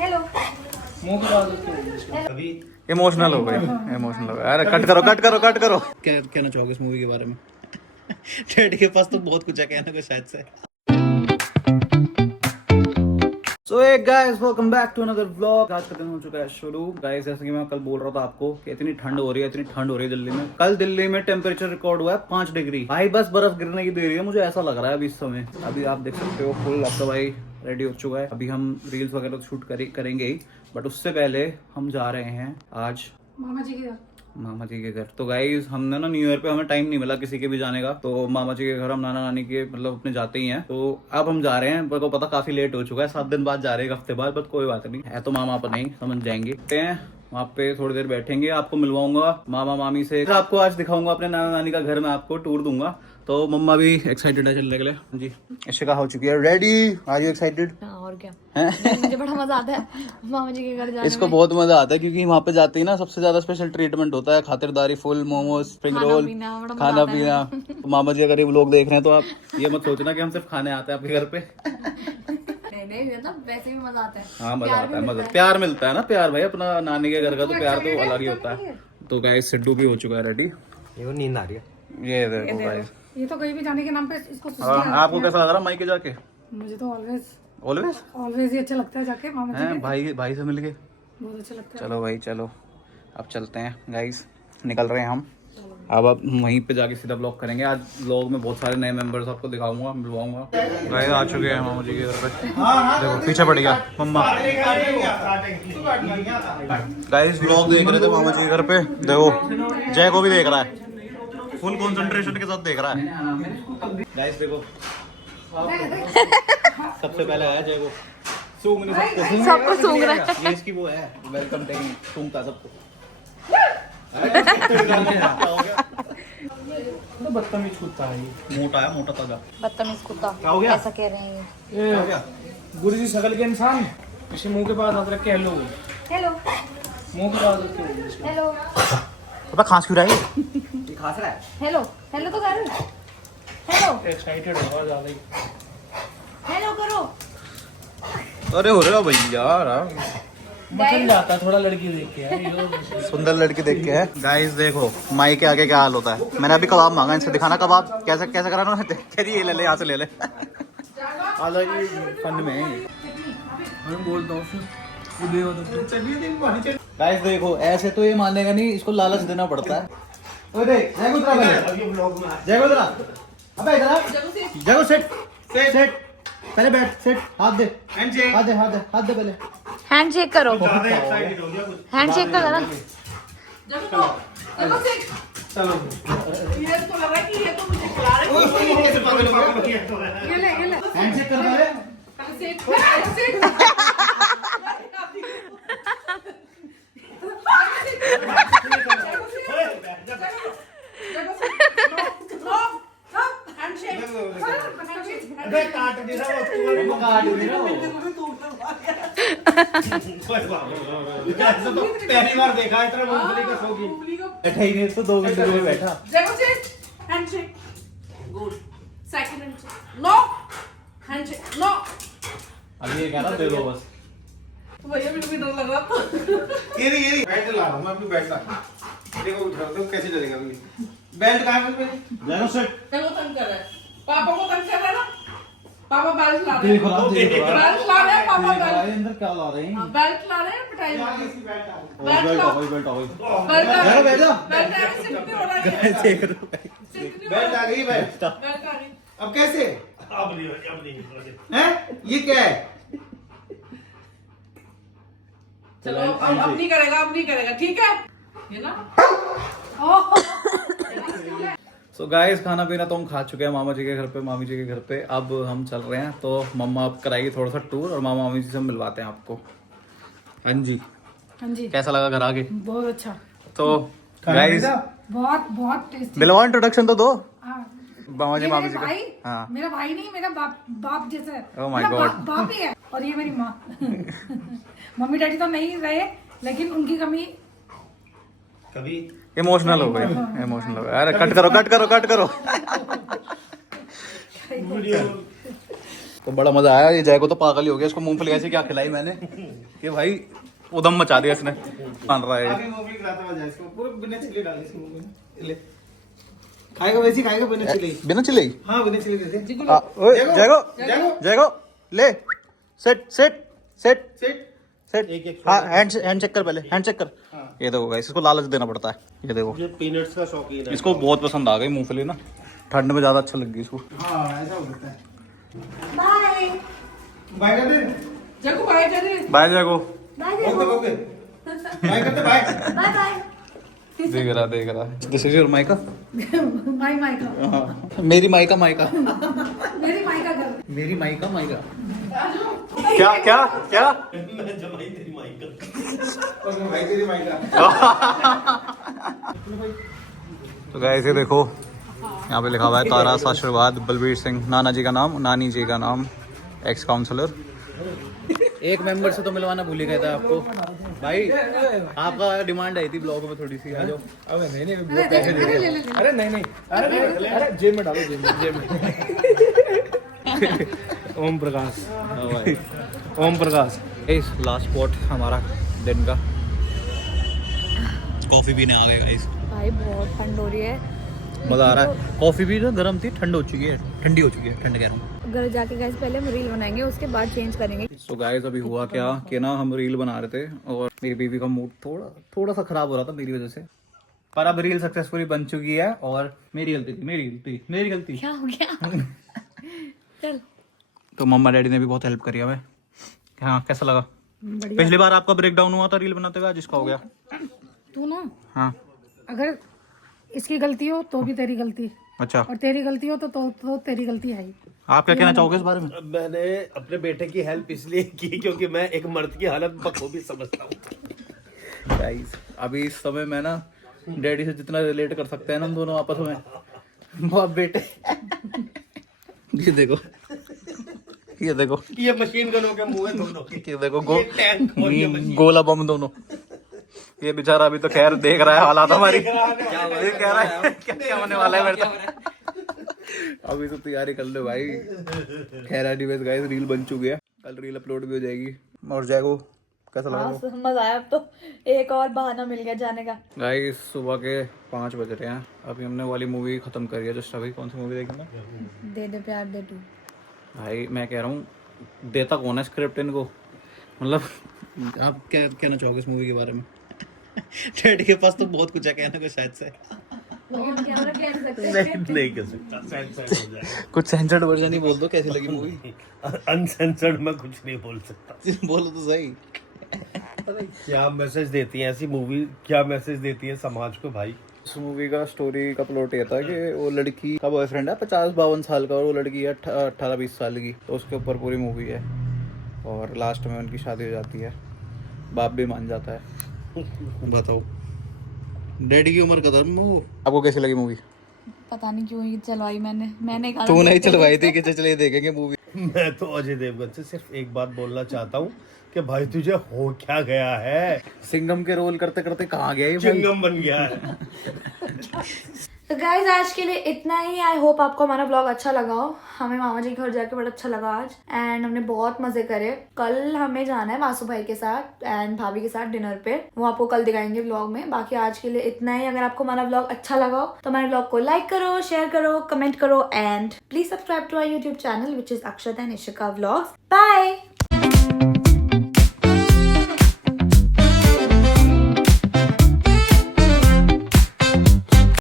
Hello emotional हो गए, emotional हो गए। अरे कट करो कट करो कट करो। क्या कहना चाहोगे इस मूवी के बारे में? डैडी के पास तो बहुत कुछ है कहने को शायद से। So hey guys, welcome back to another vlog. आज का दिन हो चुका है शुरू। गाइस जैसे कि मैं कल बोल रहा था आपको कि इतनी ठंड हो रही है, इतनी ठंड हो रही है दिल्ली में। कल दिल्ली में टेम्परेचर रिकॉर्ड हुआ है 5 डिग्री। भाई बस बर्फ गिरने की देरी है, मुझे ऐसा लग रहा है अभी इस समय। अभी आप देख सकते हो फुल आपका भाई रेडी हो चुका है। अभी हम रील्स वगैरह तो शूट करेंगे ही, बट उससे पहले हम जा रहे हैं आज मामा जी के घर। तो गाइस हमने ना न्यू ईयर पे हमें टाइम नहीं मिला किसी के भी जाने का, तो मामा जी के घर हम नाना नानी के मतलब अपने जाते ही हैं। तो अब हम जा रहे हैं, मेरे को पता काफी लेट हो चुका है, 7 दिन बाद जा रहे हैं, 1 हफ्ते बाद, बट कोई बात नहीं है, तो मामा अपन नहीं समझ जाएंगे। वहाँ पे थोड़ी देर बैठेंगे, आपको मिलवाऊंगा मामा मामी से, आपको आज दिखाऊंगा अपने नाना नानी का घर, मैं आपको टूर दूंगा। तो मम्मा भी एक्साइटेड है चलने के लिए जी। इशिका हो चुकी है रेडी। Are you excited? और क्या मुझे बड़ा मजा आता है मामा जी के घर जाने इसको में। बहुत मजा आता है क्योंकि वहाँ पे जाते ही ना सबसे ज्यादा स्पेशल ट्रीटमेंट होता है, खातिरदारी फुल, मोमोज, स्प्रिंग रोल, खाना पीना। तो मामा जी अगर ये लोग देख रहे हैं तो आप ये मत सोचना कि हम सिर्फ खाने आते हैं आपके घर पे। नहीं मतलब वैसे भी मजा आता है। हाँ मजा आता है, मजा प्यार मिलता है ना, प्यार भाई अपना नानी के घर का तो प्यार तो अलग ही होता है। तो गाइस सिड्डू भी हो चुका है रेडी। ये नींद आ रही है। ये देखो गाइस, ये तो कहीं भी जाने के नाम पे इसको आपको कैसा लग रहा माइके जाके? मुझे तो ऑलवेज ही अच्छा लगता है जाके मामा जी हैं भाई से मिलके बहुत अच्छा लगता है। चलो भाई चलो, अब चलते हैं गाइस, निकल रहे हैं हम। अब वहीं पे जाके सीधा ब्लॉग करेंगे। आज ब्लॉग में बहुत सारे नए मेंबर्स आपको दिखाऊंगा, मिलवाऊंगा। गाइस आ चुके हैं मामा जी के घर पे, देखो पीछे पड़ गया मम्मा। गाइस ब्लॉग देख रहे थे मामा जी के घर पे, देखो जय को भी देख रहा है, फुल कंसंट्रेशन के साथ देख रहा है। गाइस देखो सबसे पहले आया जय को, सूंघने सबको सूंघ रहा है। ये इसकी वो है वेलकम टेकिंग, सूंघता सबको। तो बदतमीज कुत्ता है ये। मोटा है, मोटा ताजा। बदतमीज कुत्ता क्या हो गया? ऐसा कह रहे हैं ये हो गया? गुरु जी शकल के इंसान इसे मुंह के पास हाथ रख के हेलो, हेलो मुंह के पास रख के हेलो पापा खांस क्यों रहा है? ये खास रहा है। हेलो हेलो तो कर, हेलो एक्साइटेड होगा ज्यादा ही। हेलो करो। अरे हो रहा भैया यार, मचल जाता है थोड़ा लड़की देख के यार। सुंदर लड़की देख के है। गाइस देखो माई के आगे क्या हाल होता है। मैंने अभी कबाब मांगा, इनसे दिखाना कबाब कैसे कैसे कराना है। कह रही ये ले ले, यहाँ से ले ले। अलग ही फन में मैं बोलता हूँ गाइस देखो ऐसे तो ये मानेगा नहीं, इसको लालच देना पड़ता है। ओए देख जय गुजरा पहले, जय गुजरा अबे इधर आ, जय सेट सेट पहले बैठ, सेट हाथ दे, हाथ दे हाथ दे हाथ दे पहले। हैंडशेक करो, हैंडशेक तो करो। चलो ये तो लग रहा है कि ये तो मुझे खिला रहे हैं। ये ले हैंडशेक कर पहले। पहली बार देखा इतना मूंगफली का शौकीन। बैठा ही नहीं तो 2 घंटे में बैठा। Handshake good, second handshake no, handshake no. अब ये कह रहा दे दो बस। भैया मेरे को भी डर लग रहा था। ये बेल्ट ला रहा हूं मैं अपनी, बेल्ट ला। देखो उठा दो कैसे चलेगा अभी। बेल्ट कहां है मेरी? जय सेट मैं वो तंग कर रहा है, पापा को तंग कर रहा है ना, पापा बेल्ट ला रहे हैं, देख रहा बेल्ट ला रहे हैं पापा, बेल्ट अंदर क्या ला रहे हैं? बेल्ट ला रहे हैं, पिटाई ला रहे हैं। बेल्ट लाओ, बेल्ट आ गई। बेल्ट आ गई, बैठ जा। बेल्ट आ गई, सिर्फ नहीं हो रहा है, देख रहा हूं। सिर्फ नहीं हो बेल्ट रहा आ गई, बेल्ट है, बेल्ट आ गई। अब कैसे? अब नहीं हैं? ये क्या है? चलो अब नहीं करेगा, अब नहीं करेगा, ठीक है ये ना। सो गाइस खाना पीना तो हम खा चुके हैं मामा जी के घर पे, मामी जी के घर पे। अब हम चल रहे हैं, तो मम्मा अब कराएगी थोड़ा सा टूर और मामा मामी जी से मिलवाते हैं आपको। हाँ जी, हाँ जी कैसा लगा घर आके? बहुत अच्छा, तो गाइस बहुत बहुत टेस्टी। मिलवा इंट्रोडक्शन तो दो हाँ, मामा जी ये मामी मेरे जी भाई, का। हाँ मेरा भाई नहीं, मेरा बाप जैसा है। Oh my मेरा God. बाप ही है। और ये मेरी माँ। मम्मी डैडी तो नहीं रहे, लेकिन उनकी कमी कभी इमोशनल हो गए, इमोशनल हो गए। अरे कट करो कट करो कट करो। तो बड़ा मजा आया। ये जय को तो पागल ही हो गया, इसको मूंगफली ऐसी क्या खिलाई मैंने कि भाई उदम मचा दिया इसने। मान रहा है आगे मूंगफली खिलाता हुआ जाए इसको, पूरे बिना चिल्ली डाले इसको मुंह में। ले खाएगा, वैसे ही खाएगा बिना चिल्ली। बिना चिल्ली। हाँ बिना चिल्ली दे दे। जय को ले, set set set set set. हाँ हैंड चेक कर, पहले हैंड चेक कर। ये देखो गाइस, इसको लालच देना पड़ता है। ये देखो ये पीनट्स का शौकीन है, इसको बहुत पसंद आ गई मूंगफली ना, ठंड में ज्यादा अच्छा लग गई इसको। हाँ ऐसा हो सकता है। बाय बाय कर दे, जगू बाय कर दे। बाय जय को। ओके ओके बाय करते, बाय बाय बाय। देख रहा। दिस इज योर माइका। माई का मेरी माइका माइका। मेरी माई का घर। मेरी माइका माइका। क्या क्या क्या? मैं जमाई तेरी माई का। ओके भाई तेरी माई का। तो गाइस ये देखो, यहाँ पे लिखा हुआ है तारा आशीर्वाद बलबीर सिंह, नाना जी का नाम, नानी जी का नाम, एक्स काउंसलर। एक मेंबर से तो मिलवाना भूल ही गया था आपको भाई, आपका डिमांड आई थी ब्लॉग में थोड़ी सी। आ जाओ। अबे नहीं वो पैसे दे रहे हैं। अरे नहीं अरे जेब में डालो, जेब में। ओम प्रकाश, ओम प्रकाश। इस लास्ट स्पॉट हमारा दिन का, कॉफी पीने आ गए गाइस। भाई बहुत ठंड हो रही है, मजा आ रहा है। कॉफी भी ना गर्म थी, ठंड हो चुकी है, ठंडी हो चुकी है, ठंड कह रहा हूँ। घर जाके गाइस पहले हम रील बनाएंगे, उसके बाद चेंज करेंगे। सो गाइस अभी हुआ क्या कि ना हम रील बना रहे थे और मेरी बीवी का मूड थोड़ा सा खराब हो रहा था मेरी वजह से, पर अब रील सक्सेसफुली बन चुकी है और मेरी गलती। क्या हो गया? चल। तो मम्मा डैडी ने भी बहुत हेल्प करी हमें। हाँ कैसा लगा? पिछली बार आपका ब्रेक डाउन हुआ था रील बनाते हुए, जिसका हो गया। तू ना हाँ अगर इसकी गलती हो तो भी तेरी गलती, अच्छा, और तेरी गलती हो तो तेरी गलती है ही। आप क्या कहना चाहोगे इस बारे में? मैंने अपने बेटे की हेल्प इसलिए की क्योंकि मैं एक मर्द की हालत बखूबी समझता हूँ। गाइस अभी इस समय मैं ना डैडी से जितना रिलेट कर सकते हैं ना हम दोनों आपस में, वो आप बेटे। ये देखो ये मशीन गनों के मुंह है दोनों के। ये देखो टैंक और ये मशीन। गोला बम दोनों। ये बेचारा अभी तो खैर देख रहा है हालात हमारी, ये कह रहा है क्या होने वाला है मेरे साथ। अभी तो तैयारी कर लो भाई। खैर एनीवेज गाइस रील बन चुकी है, कल रील अपलोड भी हो जाएगी। और जाएगो कैसा लगा? हाँ मजा आया, अब तो एक और बहाना मिल गया जाने का। गाइस सुबह के 5 बज रहे हैं, अभी हमने वाली मूवी खत्म करी है जस्ट अभी। कौन सी मूवी देखी ना? दे दे प्यार दे तू। भाई मैं कह रहा हूँ देता कौन है स्क्रिप्ट इनको, मतलब आप क्या कहना चाहोगे इस मूवी के बारे में? डैडी के पास तो बहुत कुछ है कहने को शायद से। नहीं कर सकता, कुछ सेंसर्ड वर्जन ही बोल दो, कैसी लगी मूवी? अनसेंसर्ड मैं कुछ नहीं बोल सकता। बोलो तो सही। क्या मैसेज देती है ऐसी मूवी, क्या मैसेज देती है समाज को भाई? इस मूवी का स्टोरी का प्लॉट ये था कि वो लड़की का बॉयफ्रेंड है 50-52 साल का और वो लड़की है 18-20 साल की, तो उसके ऊपर पूरी मूवी है। और लास्ट में उनकी शादी हो जाती है, बाप भी मान जाता है। बताओ डैडी की उम्र कदर में वो। आपको कैसी लगी मूवी? पता नहीं क्यों ही चलवाई मैंने कहा तू नहीं चलवाई थी कि चलिए देखेंगे मूवी। मैं तो अजय देवगन से सिर्फ एक बात बोलना चाहता हूँ कि भाई तुझे हो क्या गया है? सिंघम के रोल करते करते कहाँ गया ये भाई? चिंगम बन गया है। तो गाइज आज के लिए इतना ही। आई होप आपको हमारा ब्लॉग अच्छा लगा हो। हमें मामा जी के घर जाके बड़ा अच्छा लगा आज, एंड हमने बहुत मजे करे। कल हमें जाना है मासू भाई के साथ एंड भाभी के साथ डिनर पे, वो आपको कल दिखाएंगे ब्लॉग में। बाकी आज के लिए इतना ही। अगर आपको हमारा ब्लॉग अच्छा लगा हो तो हमारे ब्लॉग को लाइक करो, शेयर करो, कमेंट करो and please subscribe to our YouTube channel which is Akshat and Ishika vlogs. Bye.